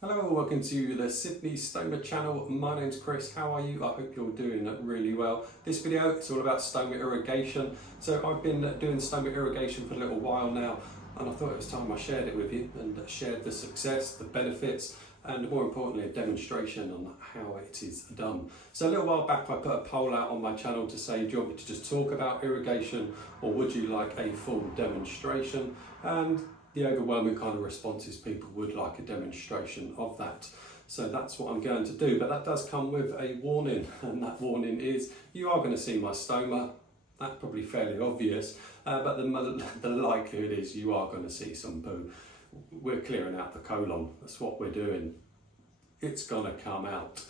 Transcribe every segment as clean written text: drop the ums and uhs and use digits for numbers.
Hello, welcome to the Sydney Stoma channel. My name's Chris. How are you? I hope you're doing really well. This video is all about Stoma irrigation. So I've been doing Stoma irrigation for a little while now, and I thought it was time I shared it with you and shared the success, the benefits, and more importantly a demonstration on how it is done. So a little while back I put a poll out on my channel to say, do you want me to just talk about irrigation or would you like a full demonstration? And the overwhelming kind of response is people would like a demonstration of that. So that's what I'm going to do, but that does come with a warning, and that warning is you are going to see my stoma. That's probably fairly obvious, but the likelihood is you are going to see some poo. We're clearing out the colon, that's what we're doing. It's going to come out.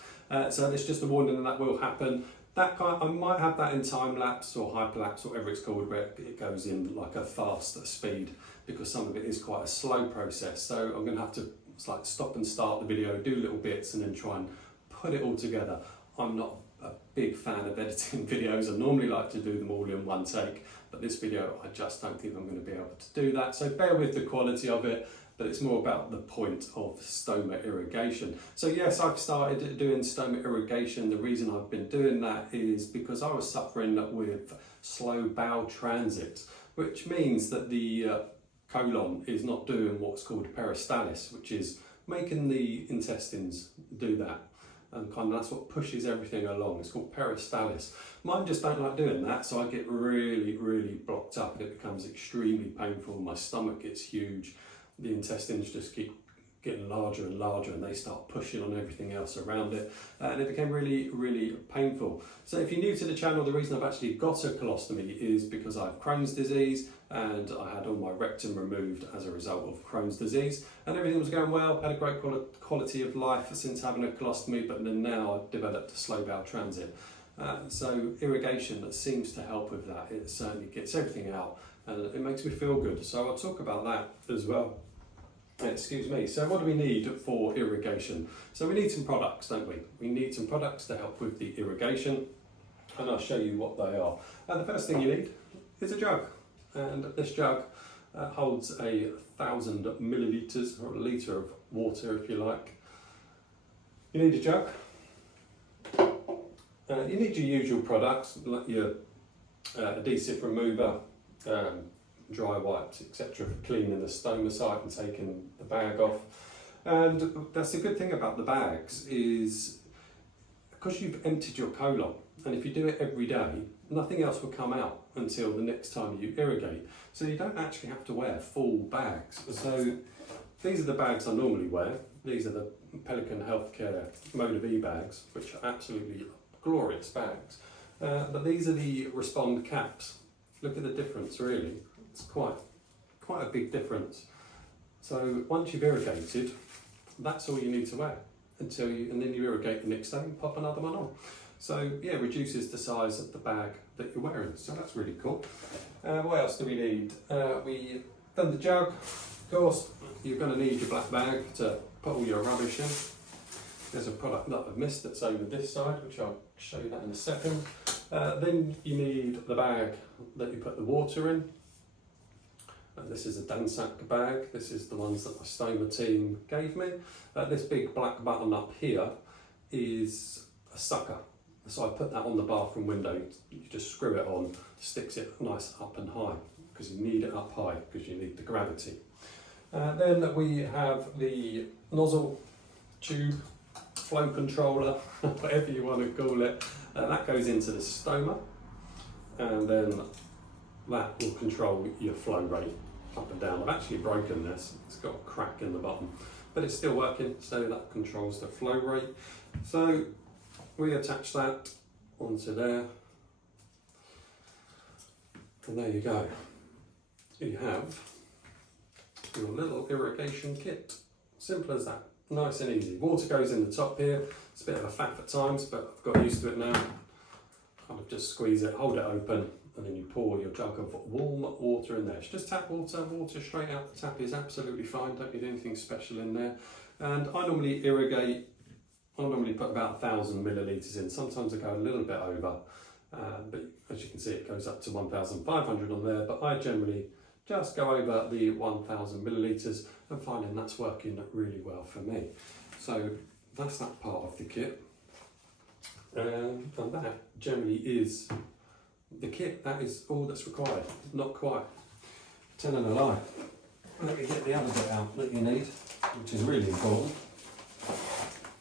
So there's just a warning that will happen. I might have that in time lapse or hyperlapse, whatever it's called, where it goes in like a fast speed, because some of it is quite a slow process. So I'm going to have to stop and start the video, do little bits and then try and put it all together. I'm not a big fan of editing videos. I normally like to do them all in one take, but this video I just don't think I'm going to be able to do that. So bear with the quality of it, but it's more about the point of stoma irrigation. So yes, I've started doing stoma irrigation. The reason I've been doing that is because I was suffering with slow bowel transit, which means that the colon is not doing what's called peristalsis, which is making the intestines do that. And kind of that's what pushes everything along. It's called peristalsis. Mine just don't like doing that, so I get really blocked up and it becomes extremely painful. My stomach gets huge. The intestines just keep getting larger and larger and they start pushing on everything else around it, and it became really painful. So if you're new to the channel, the reason I've actually got a colostomy is because I have Crohn's disease and I had all my rectum removed as a result of Crohn's disease, and everything was going well, had a great quality of life since having a colostomy, but then now I've developed a slow bowel transit. So irrigation seems to help with that. It certainly gets everything out and it makes me feel good. So I'll talk about that as well. Excuse me. So what do we need for irrigation? So we need some products, don't we? We need some products to help with the irrigation, and I'll show you what they are. And the first thing you need is a jug, and this jug holds 1,000 millilitres, or a litre of water if you like. You need a jug. You need your usual products like your adhesive remover, dry wipes, etc. for cleaning the stoma site and taking the bag off. And that's the good thing about the bags is because you've emptied your colon, and if you do it every day, nothing else will come out until the next time you irrigate. So you don't actually have to wear full bags. So these are the bags I normally wear. These are the Pelican Healthcare Moda V bags, which are absolutely glorious bags. But these are the Respond caps. Look at the difference, really. It's quite a big difference. So once you've irrigated, that's all you need to wear and then you irrigate the next day and pop another one on. So yeah, it reduces the size of the bag that you're wearing. So that's really cool. What else do we need? We've done the jug. Of course, you're going to need your black bag to put all your rubbish in. There's a product that I've missed that's over this side, which I'll show you that in a second. Then you need the bag that you put the water in. This is a Dansack bag. This is the ones that my stoma team gave me. This big black button up here is a sucker. So I put that on the bathroom window. You just screw it on, sticks it nice up and high, because you need it up high because you need the gravity. Then we have the nozzle tube, flow controller, whatever you want to call it. That goes into the stoma, and then that will control your flow rate up and down. I've actually broken this, it's got a crack in the bottom, but it's still working, so that controls the flow rate. So we attach that onto there, and there you go. You have your little irrigation kit. Simple as that, nice and easy. Water goes in the top here. It's a bit of a faff at times, but I've got used to it now. Kind of just squeeze it, hold it open, and then you pour your jug of warm water in there. It's just tap water, water straight out the tap is absolutely fine, don't need anything special in there. And I normally irrigate, I normally put about 1,000 millilitres in. Sometimes I go a little bit over, but as you can see it goes up to 1,500 on there, but I generally just go over the 1,000 millilitres, and finding that's working really well for me. So that's that part of the kit. And that generally is the kit. That is all that's required. Not quite. Telling a lie. Let me get the other bit out that you need, which is really important.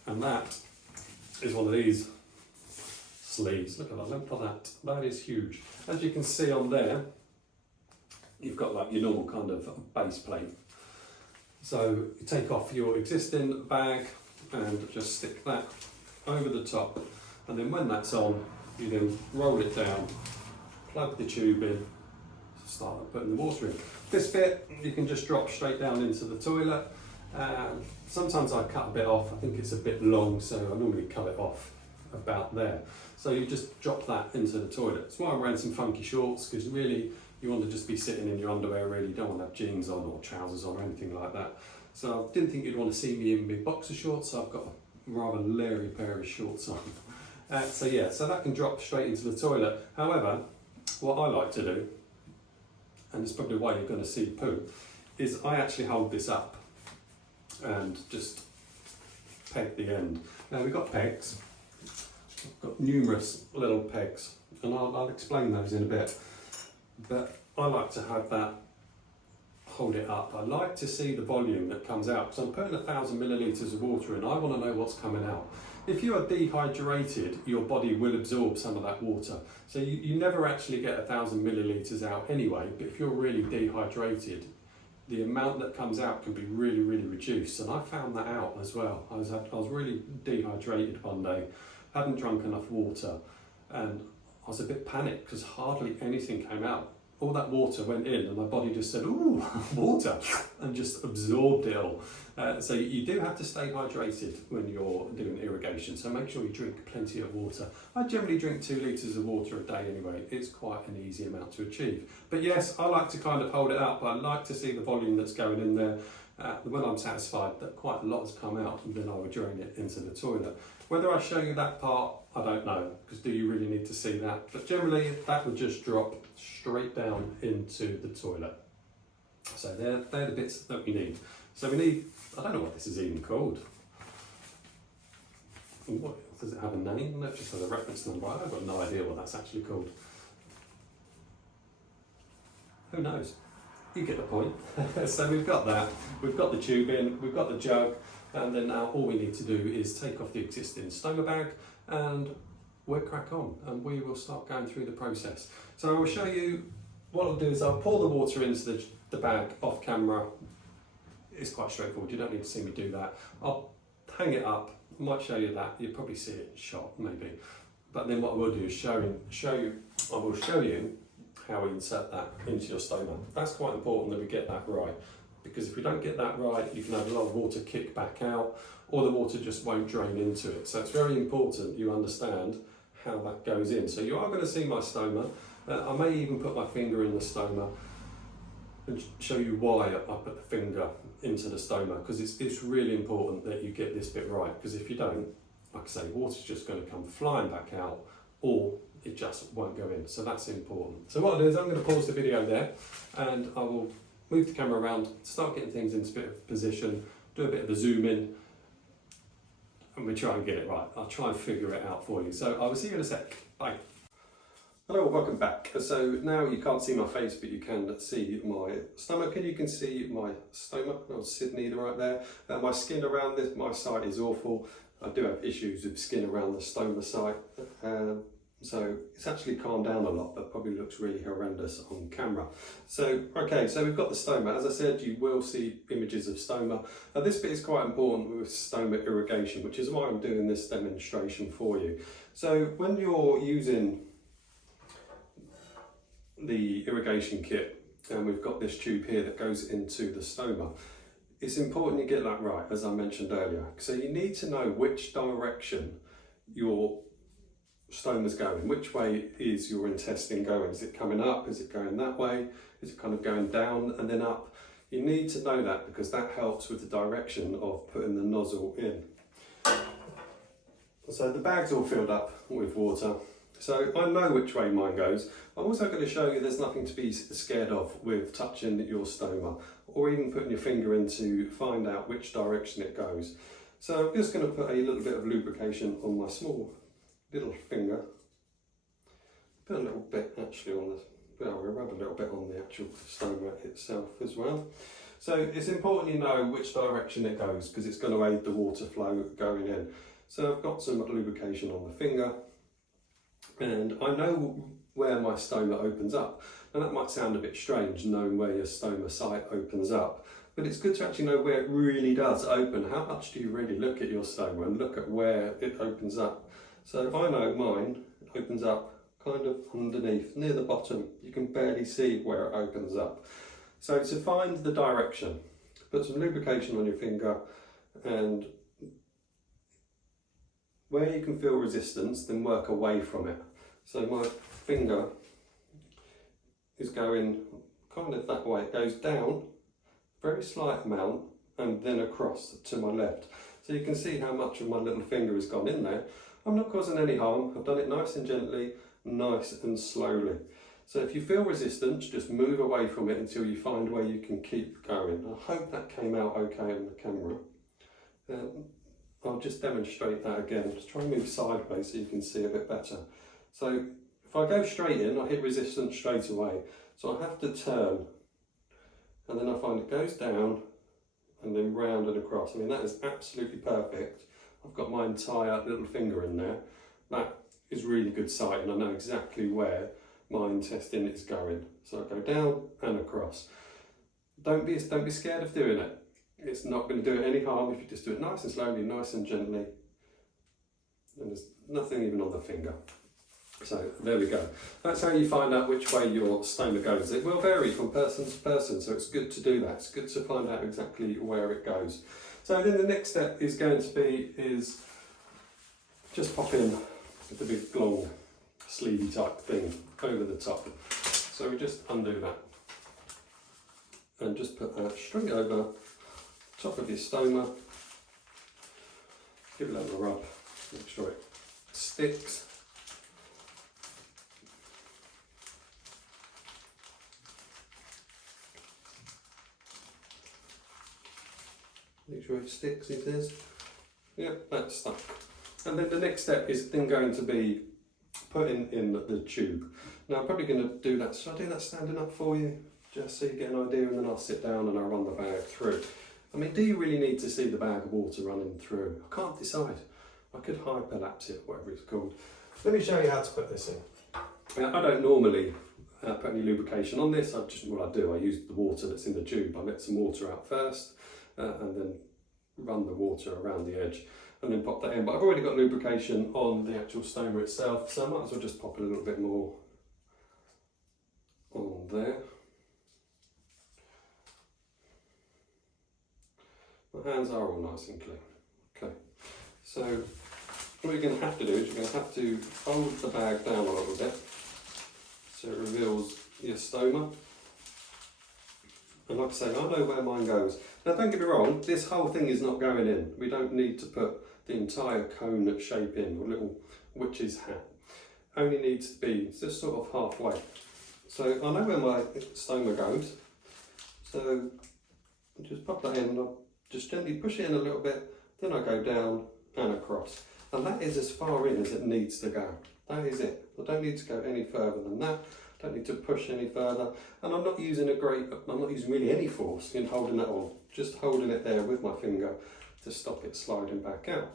And that is one of these sleeves. Look at the length of that. That is huge. As you can see on there, you've got like your normal kind of base plate. So you take off your existing bag and just stick that over the top. And then when that's on, you then roll it down, plug the tube in, start putting the water in. This bit you can just drop straight down into the toilet. Sometimes I cut a bit off, I think it's a bit long, so I normally cut it off about there. So you just drop that into the toilet. That's why I'm wearing some funky shorts, because really you want to just be sitting in your underwear, really. You don't want to have jeans on or trousers on or anything like that. So I didn't think you'd want to see me in my boxer shorts, so I've got a rather leery pair of shorts on. So yeah, so that can drop straight into the toilet. However, what I like to do, and it's probably why you're going to see poo, is I actually hold this up and just peg the end. Now we've got pegs, I've got numerous little pegs, and I'll explain those in a bit, but I like to have that, hold it up. I like to see the volume that comes out, because I'm putting 1,000 millilitres of water in. I want to know what's coming out. If you are dehydrated, your body will absorb some of that water. So you never actually get 1,000 millilitres out anyway, but if you're really dehydrated, the amount that comes out can be really, really reduced. And I found that out as well. I was really dehydrated one day, hadn't drunk enough water, and I was a bit panicked because hardly anything came out. All that water went in and my body just said, ooh, water, and just absorbed it all. So you do have to stay hydrated when you're doing irrigation, so make sure you drink plenty of water. I generally drink 2 litres of water a day anyway. It's quite an easy amount to achieve. But yes, I like to kind of hold it up. I like to see the volume that's going in there. When I'm satisfied that quite a lot has come out, then I will drain it into the toilet. Whether I show you that part, I don't know, because do you really need to see that? But generally, that would just drop straight down into the toilet. So they're the bits that we need. So we need, I don't know what this is even called. What, does it have a name? No, it just has a reference number. I've got no idea what that's actually called. Who knows? You get the point. So we've got that, we've got the tube in, we've got the jug, and then now all we need to do is take off the existing Stoma bag and we'll crack on and we will start going through the process. So I will show you, what I'll do is I'll pour the water into the bag off camera. It's quite straightforward, you don't need to see me do that. I'll hang it up, I might show you that, you'll probably see it shot maybe. But then what I will do is show you how we insert that into your stoma. That's quite important that we get that right, because if we don't get that right, you can have a lot of water kick back out, or the water just won't drain into it. So it's very important you understand how that goes in. So you are going to see my stoma. I may even put my finger in the stoma and show you why I put the finger into the stoma, because it's really important that you get this bit right, because if you don't, like I say, water's just going to come flying back out, or it just won't go in. So that's important. So what I'll do is I'm going to pause the video there and I will move the camera around, start getting things into a bit of position, do a bit of a zoom in, and we try and get it right. I'll try and figure it out for you. So I will see you in a sec. Bye. Hello, welcome back. So now you can't see my face, but you can see my stomach and you can see my stoma, or Sydney right there. My skin around my side is awful. I do have issues with skin around the stoma side. So it's actually calmed down a lot, but probably looks really horrendous on camera. So, okay, so we've got the stoma. As I said, you will see images of stoma. This bit is quite important with stoma irrigation, which is why I'm doing this demonstration for you. So when you're using the irrigation kit, and we've got this tube here that goes into the stoma, it's important you get that right, as I mentioned earlier. So you need to know which direction your stoma's going. Which way is your intestine going? Is it coming up? Is it going that way? Is it kind of going down and then up? You need to know that, because that helps with the direction of putting the nozzle in. So the bag's all filled up with water. So I know which way mine goes. I'm also going to show you there's nothing to be scared of with touching your stoma or even putting your finger in to find out which direction it goes. So I'm just going to put a little bit of lubrication on my small little finger. Put a little bit actually on the, well, we'll rub a little bit on the actual stoma itself as well. So it's important you know which direction it goes because it's going to aid the water flow going in. So I've got some lubrication on the finger and I know where my stoma opens up. And that might sound a bit strange knowing where your stoma site opens up, but it's good to actually know where it really does open. How much do you really look at your stoma and look at where it opens up? So I know mine opens up kind of underneath, near the bottom. You can barely see where it opens up. So to find the direction, put some lubrication on your finger, and where you can feel resistance, then work away from it. So my finger is going kind of that way. It goes down, very slight amount, and then across to my left. So you can see how much of my little finger has gone in there. I'm not causing any harm. I've done it nice and gently, nice and slowly. So if you feel resistance, just move away from it until you find where you can keep going. I hope that came out okay on the camera. I'll just demonstrate that again. Just try and move sideways so you can see a bit better. So if I go straight in, I hit resistance straight away. So I have to turn, and then I find it goes down and then round and across. I mean, that is absolutely perfect. I've got my entire little finger in there. That is really good sight, and I know exactly where my intestine is going. So I go down and across. Don't be scared of doing it. It's not going to do it any harm if you just do it nice and slowly, nice and gently. And there's nothing even on the finger. So there we go. That's how you find out which way your stoma goes. It will vary from person to person, so it's good to do that. It's good to find out exactly where it goes. So then the next step is going to be just pop in the big long sleevey type thing over the top. So we just undo that and just put that straight over top of your stoma. Give it a little rub, make sure it sticks. Make sure it sticks, it is. Yep, that's stuck. And then the next step is then going to be putting in the tube. Now I'm probably going to do that. Should I do that standing up for you? Just so you get an idea, and then I'll sit down and I'll run the bag through. I mean, do you really need to see the bag of water running through? I can't decide. I could hyperlapse it, whatever it's called. Let me show you how to put this in. Now, I don't normally put any lubrication on this. What I do, I use the water that's in the tube. I let some water out first and then run the water around the edge and then pop that in. But I've already got lubrication on the actual stoma itself, so I might as well just pop a little bit more on there. My hands are all nice and clean. Okay, so what you're going to have to do is you're going to have to fold the bag down a little bit so it reveals your stoma. And like I say, I know where mine goes. Now don't get me wrong, this whole thing is not going in. We don't need to put the entire cone shape in, or little witch's hat. Only needs to be just sort of halfway. So I know where my stoma goes. So just pop that in, I'll just gently push it in a little bit, then I go down and across. And that is as far in as it needs to go. That is it. I don't need to go any further than that. Don't need to push any further, and I'm not using really any force in holding that on, just holding it there with my finger to stop it sliding back out.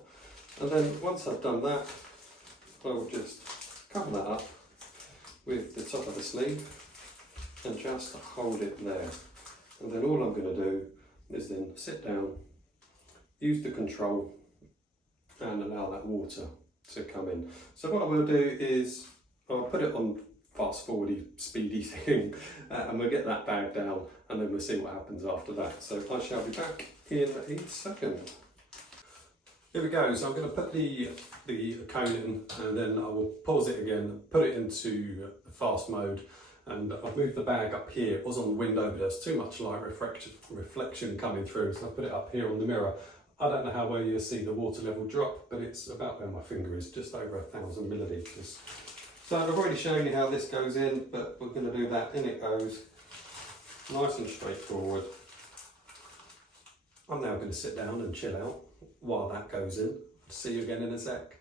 And then once I've done that, I will just cover that up with the top of the sleeve and just hold it there. And then all I'm going to do is then sit down, use the control and allow that water to come in. So what I will do is I'll put it on fast forwardy speedy thing and we'll get that bag down and then we'll see what happens after that. So I shall be back in a second. Here we go, so I'm going to put the cone in and then I will pause it again, put it into the fast mode, and I've moved the bag up here. It was on the window but there's too much light reflection coming through, so I put it up here on the mirror. I don't know how well you'll see the water level drop, but it's about where my finger is, just over 1,000 millilitres. So I've already shown you how this goes in, but we're going to do that. In it goes, nice and straightforward. I'm now going to sit down and chill out while that goes in. See you again in a sec.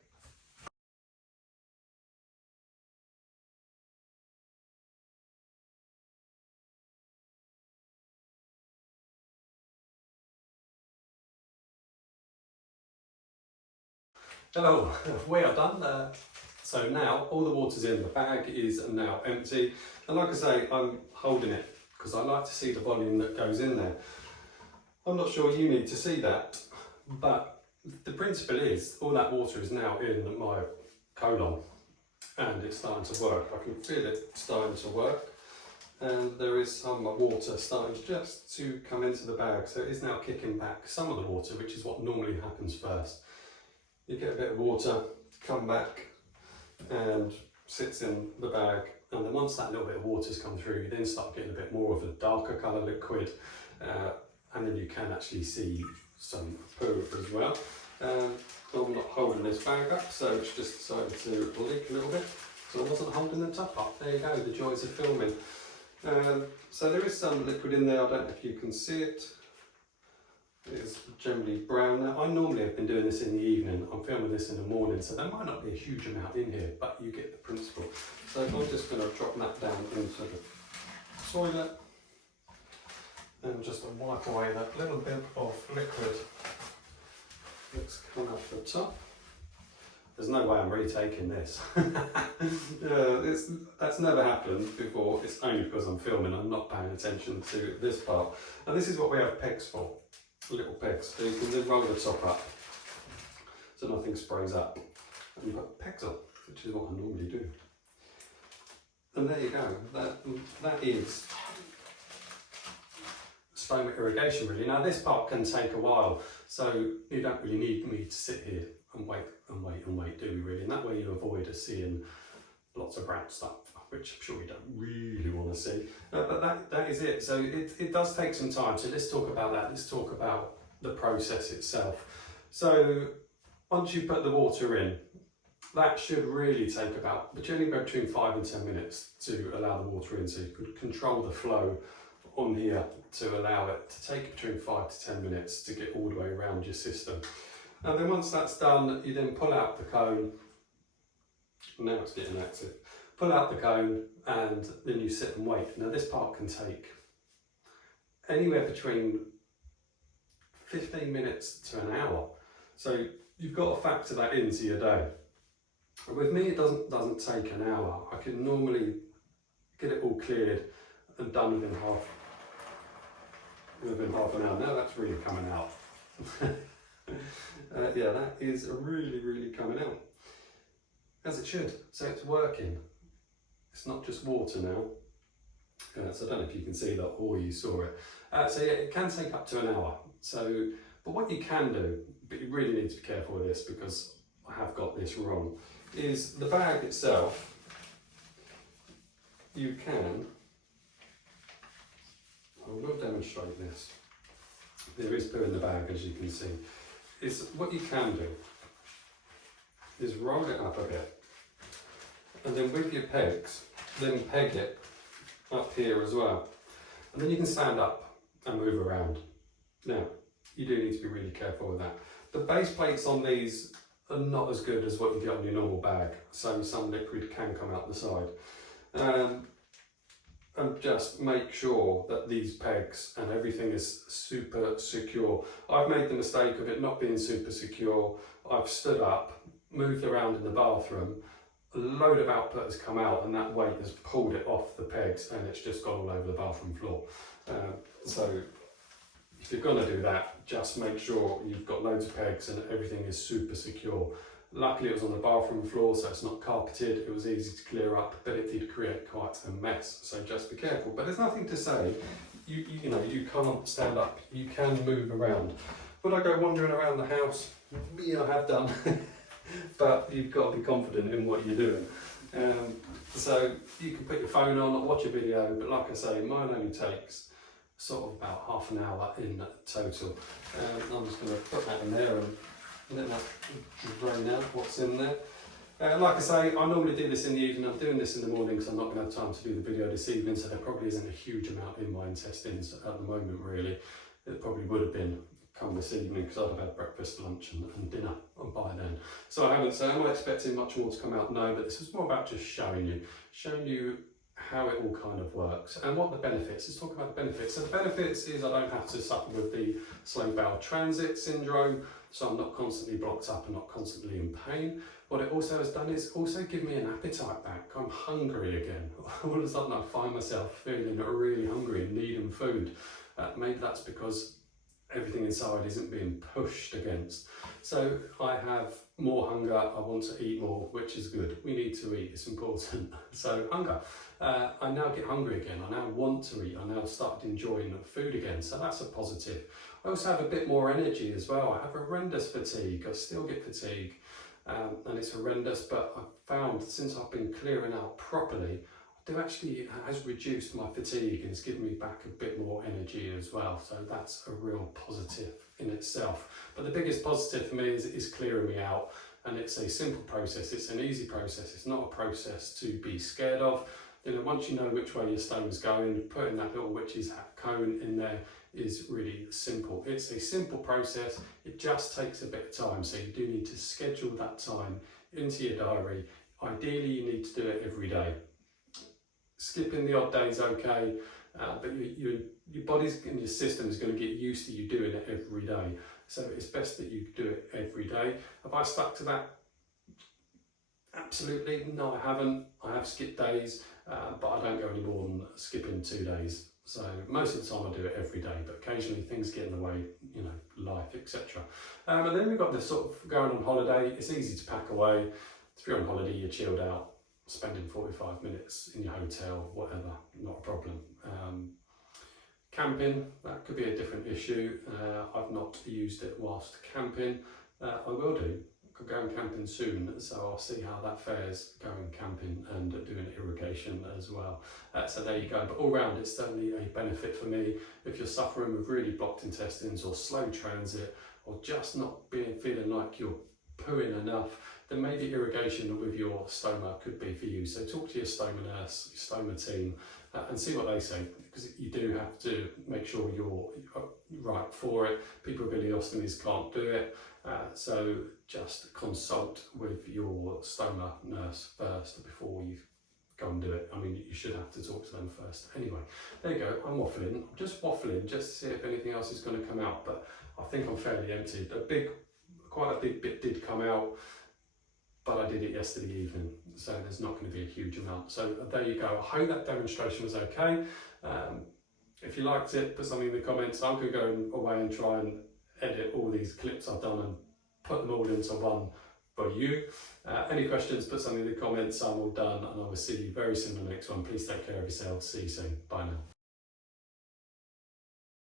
Hello, we are done. So now all the water's in, the bag is now empty. And like I say, I'm holding it because I like to see the volume that goes in there. I'm not sure you need to see that, but the principle is all that water is now in my colon and it's starting to work. I can feel it starting to work. And there is some water starting just to come into the bag. So it is now kicking back some of the water, which is what normally happens first. You get a bit of water, come back and sits in the bag, and then once that little bit of water's come through, you then start getting a bit more of a darker colour liquid, and then you can actually see some poo as well. I'm not holding this bag up, so it's just decided to leak a little bit, so I wasn't holding the top up. There you go, the joys of filming. So there is some liquid in there, I don't know if you can see it. It is generally brown. Now, I normally have been doing this in the evening. I'm filming this in the morning, so there might not be a huge amount in here, but you get the principle. So I'm just going to drop that down into the toilet and just wipe away that little bit of liquid that's come off the top. There's no way I'm retaking this. That's never happened before. It's only because I'm filming. I'm not paying attention to this part. And this is what we have pegs for. Little pegs, so you can then roll the top up so nothing sprays up, and you put pegs on, which is what I normally do. And there you go, that is Stoma irrigation really. Now this part can take a while, so you don't really need me to sit here and wait and wait and wait, do we really? And that way you avoid us seeing lots of brown stuff, which I'm sure you don't really want to see. But that is it. So it does take some time. So let's talk about that. Let's talk about the process itself. So once you put the water in, that should really take anywhere between 5 and 10 minutes to allow the water in. So you could control the flow on here to allow it to take between 5 to 10 minutes to get all the way around your system. And then once that's done, you then pull out the cone. Now it's getting active. Pull out the cone and then you sit and wait. Now this part can take anywhere between 15 minutes to an hour. So you've got to factor that into your day. With me it doesn't take an hour. I can normally get it all cleared and done within half an hour. Now that's really coming out. Yeah, that is really coming out. As it should. So it's working. It's not just water now. So I don't know if you can see that or you saw it. So yeah, it can take up to an hour. So, but what you can do, but you really need to be careful with this because I have got this wrong, is the bag itself, you can, I will demonstrate this. There is poo in the bag, as you can see. What you can do is roll it up a bit, and then with your pegs, then peg it up here as well. And then you can stand up and move around. Now, you do need to be really careful with that. The base plates on these are not as good as what you get on your normal bag, so some liquid can come out the side. And just make sure that these pegs and everything is super secure. I've made the mistake of it not being super secure. I've stood up, moved around in the bathroom, a load of output has come out and that weight has pulled it off the pegs and it's just gone all over the bathroom floor. So if you're going to do that, just make sure you've got loads of pegs and everything is super secure. Luckily it was on the bathroom floor, so it's not carpeted, it was easy to clear up, but it did create quite a mess, so just be careful. But there's nothing to say, you know, you can't stand up, you can move around. Would I go wandering around the house? Yeah, I have done, but you've got to be confident in what you're doing. So you can put your phone on or watch a video, but like I say, mine only takes sort of about half an hour in total. I'm just going to put that in there and let that drain out what's in there. Like I say, I normally do this in the evening. I'm doing this in the morning because I'm not going to have time to do the video this evening, so there probably isn't a huge amount in my intestines at the moment really. It probably would have been a come this evening because I've had breakfast, lunch and dinner by then. So I haven't, so am I expecting much more to come out? No, but this is more about just showing you how it all kind of works and what the benefits. Let's talk about the benefits. So the benefits is I don't have to suffer with the slow bowel transit syndrome, so I'm not constantly blocked up and not constantly in pain. What it also has done is also give me an appetite back. I'm hungry again. All of a sudden I find myself feeling really hungry and needing food. Maybe that's because everything inside isn't being pushed against. So I have more hunger, I want to eat more, which is good. We need to eat, it's important. So hunger. I now get hungry again, I now want to eat, I now started enjoying food again, so that's a positive. I also have a bit more energy as well. I have horrendous fatigue, I still get fatigue, and it's horrendous, but I've found since I've been clearing out properly, it has reduced my fatigue and it's given me back a bit more energy as well. So that's a real positive in itself. But the biggest positive for me is clearing me out, and it's a simple process. It's an easy process. It's not a process to be scared of. You know, once you know which way your stoma's going, putting that little witch's hat cone in there is really simple. It's a simple process. It just takes a bit of time. So you do need to schedule that time into your diary. Ideally, you need to do it every day. Skipping the odd days okay, but your body's and your system is going to get used to you doing it every day. So it's best that you do it every day. Have I stuck to that? Absolutely. No, I haven't. I have skipped days, but I don't go any more than skipping 2 days. So most of the time I do it every day, but occasionally things get in the way, you know, life, etc. And then we've got the sort of going on holiday. It's easy to pack away. If you're on holiday, you're chilled out. Spending 45 minutes in your hotel, whatever, not a problem. Camping, that could be a different issue. I've not used it whilst camping. I will do. I could go camping soon, so I'll see how that fares going camping and doing irrigation as well. So there you go. But all round, it's certainly a benefit for me. If you're suffering with really blocked intestines or slow transit, or just not feeling like you're pooing enough, then maybe irrigation with your stoma could be for you. So talk to your stoma nurse, your stoma team, and see what they say, because you do have to make sure you're right for it. People with ileostomies can't do it, so just consult with your stoma nurse first before you go and do it. I mean, you should have to talk to them first. Anyway, there you go. I'm waffling. I'm just waffling just to see if anything else is going to come out, but I think I'm fairly empty. Quite a big bit did come out, but I did it yesterday evening, so there's not going to be a huge amount. So there you go. I hope that demonstration was okay. If you liked it, put something in the comments. I'm going to go away and try and edit all these clips I've done and put them all into one for you. Any questions, put something in the comments. I'm all done, and I will see you very soon in the next one. Please take care of yourselves. See you soon. Bye now.